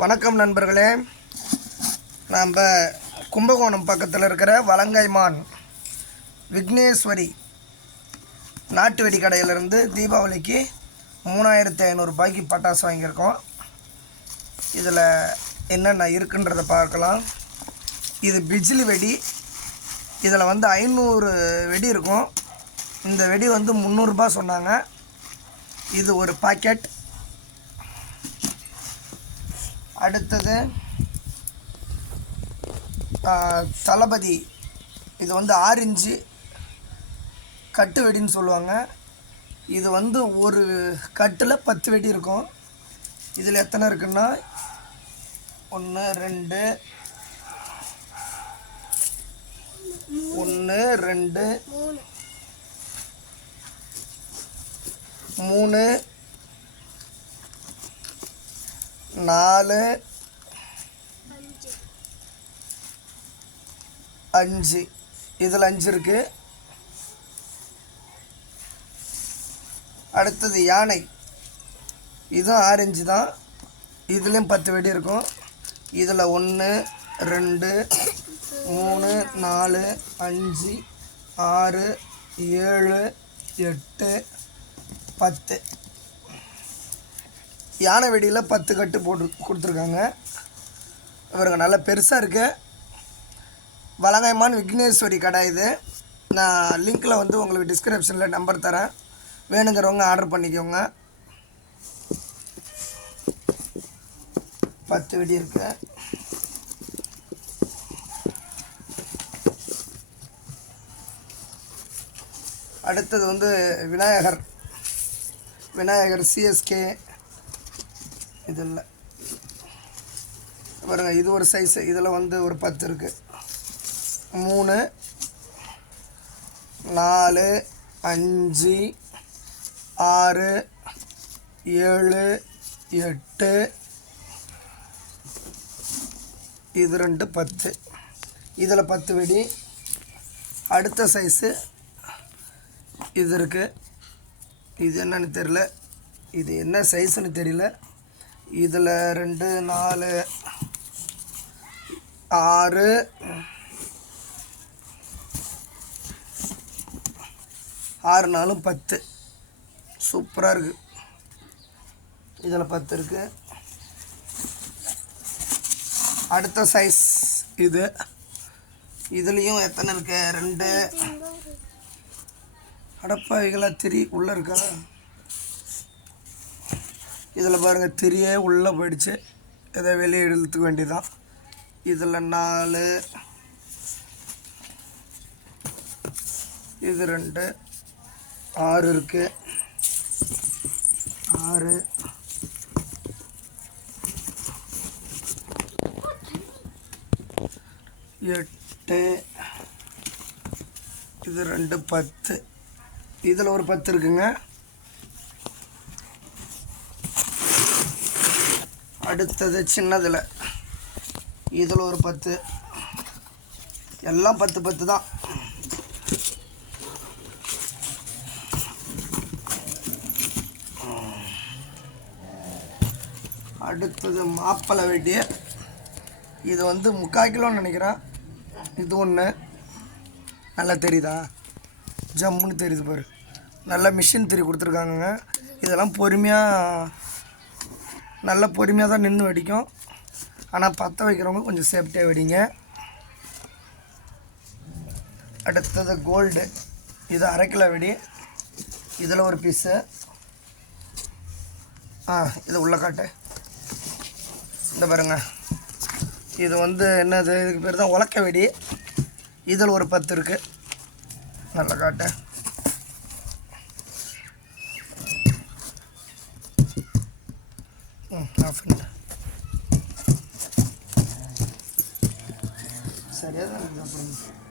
வணக்கம் நண்பர்களே. நாம் கும்பகோணம் பக்கத்தில் இருக்கிற வலங்கைமான் விக்னேஸ்வரி நாட்டு வெடி கடையிலேருந்து தீபாவளிக்கு மூணாயிரத்தி ஐநூறுரூபாய்க்கு பட்டாசு வாங்கியிருக்கோம். இதில் என்னென்ன இருக்குன்றதை பார்க்கலாம். இது பிஜிலி வெடி. இதில் வந்து ஐநூறு வெடி இருக்கும். இந்த வெடி வந்து முந்நூறுரூபா சொன்னாங்க. இது ஒரு பாக்கெட். அடுத்தது தளபதி. இது வந்து ஆறு இன்ச்சு கட்டு வெடின்னு சொல்லுவாங்க. இது வந்து ஒரு கட்டில் பத்து வெடி இருக்கும். இதில் எத்தனை இருக்குன்னா ஒன்று ரெண்டு ஒன்று ரெண்டு மூணு நாலு அஞ்சு இதில் அஞ்சு இருக்குது அடுத்தது யானை இதுவும் ஆரஞ்சு தான் இதுலேயும் பத்து வெடி இருக்கும் இதில் ஒன்று ரெண்டு மூணு நாலு அஞ்சு ஆறு ஏழு எட்டு பத்து யானை வெடியில் பத்து கட்டு போட்டு கொடுத்துருக்காங்க. இவருங்க நல்லா பெருசாக இருக்கு. வலங்காயமான் விக்னேஸ்வரி கடை இது. நான் லிங்க்கில் வந்து உங்களுக்கு டிஸ்கிரிப்ஷனில் நம்பர் தரேன். வேணுங்கிறவங்க ஆர்டர் பண்ணிக்கோங்க. பத்து வெடி இருக்கு. அடுத்தது வந்து விநாயகர். விநாயகர் சிஎஸ்கே இதில். இல்லை பாருங்க இது ஒரு சைஸு இதில் வந்து ஒரு பத்து இருக்குது மூணு நாலு அஞ்சு ஆறு ஏழு எட்டு. இது ரெண்டு பத்து. இதில் பத்து வெடி. அடுத்த சைஸு இது இருக்குது இது என்னன்னு தெரில இது என்ன சைஸுன்னு தெரியல. இதில் ரெண்டு நாலு ஆறு ஆறு நாலும் பத்து. சூப்பராக இருக்குது இதில் பத்து இருக்குது அடுத்த சைஸ் இது. இதுலேயும் எத்தனை இருக்குது ரெண்டு. அடப்பாவிகளாக திரி உள்ளே இருக்கா? இதில் பாருங்கள் திரியே உள்ளே போயிடுச்சு. இதை வெளியே இழுத்துக்க வேண்டியதான் இதில் நாலு இது ரெண்டு ஆறு இருக்கு. ஆறு. எட்டு. இது ரெண்டு பத்து. இதில் ஒரு பத்து இருக்குங்க. அடுத்தது சின்னதில். இதில் ஒரு பத்து. எல்லாம் பத்து பத்து தான். அடுத்தது மாப்பிள்ளை வெட்டி இது வந்து முக்கால் கிலோன்னு நினைக்கிறேன். இது ஒன்று நல்லா தெரியுதா? ஜம்முன்னு தெரியுது பாரு. நல்ல மிஷின் திரி கொடுத்துருக்காங்கங்க. இதெல்லாம் பொறுமையாக நல்ல பொறுமையாக தான் நின்று வெடிக்கும். ஆனால் பற்ற வைக்கிறவங்க கொஞ்சம் சேஃப்டியாக வெடிங்க. அடுத்தது கோல்டு இது அரை கிலோ வெடி. இதில் ஒரு பீஸு ஆ இது உள்ள காட்டு இந்த பாருங்க. இது வந்து என்னது? இதுக்கு பேர் தான் உலக்க வெடி. இதில் ஒரு பத்து இருக்குது நல்லா காட்டு. ஆஃப் பண்ணிட்டேன் சரியாக தான்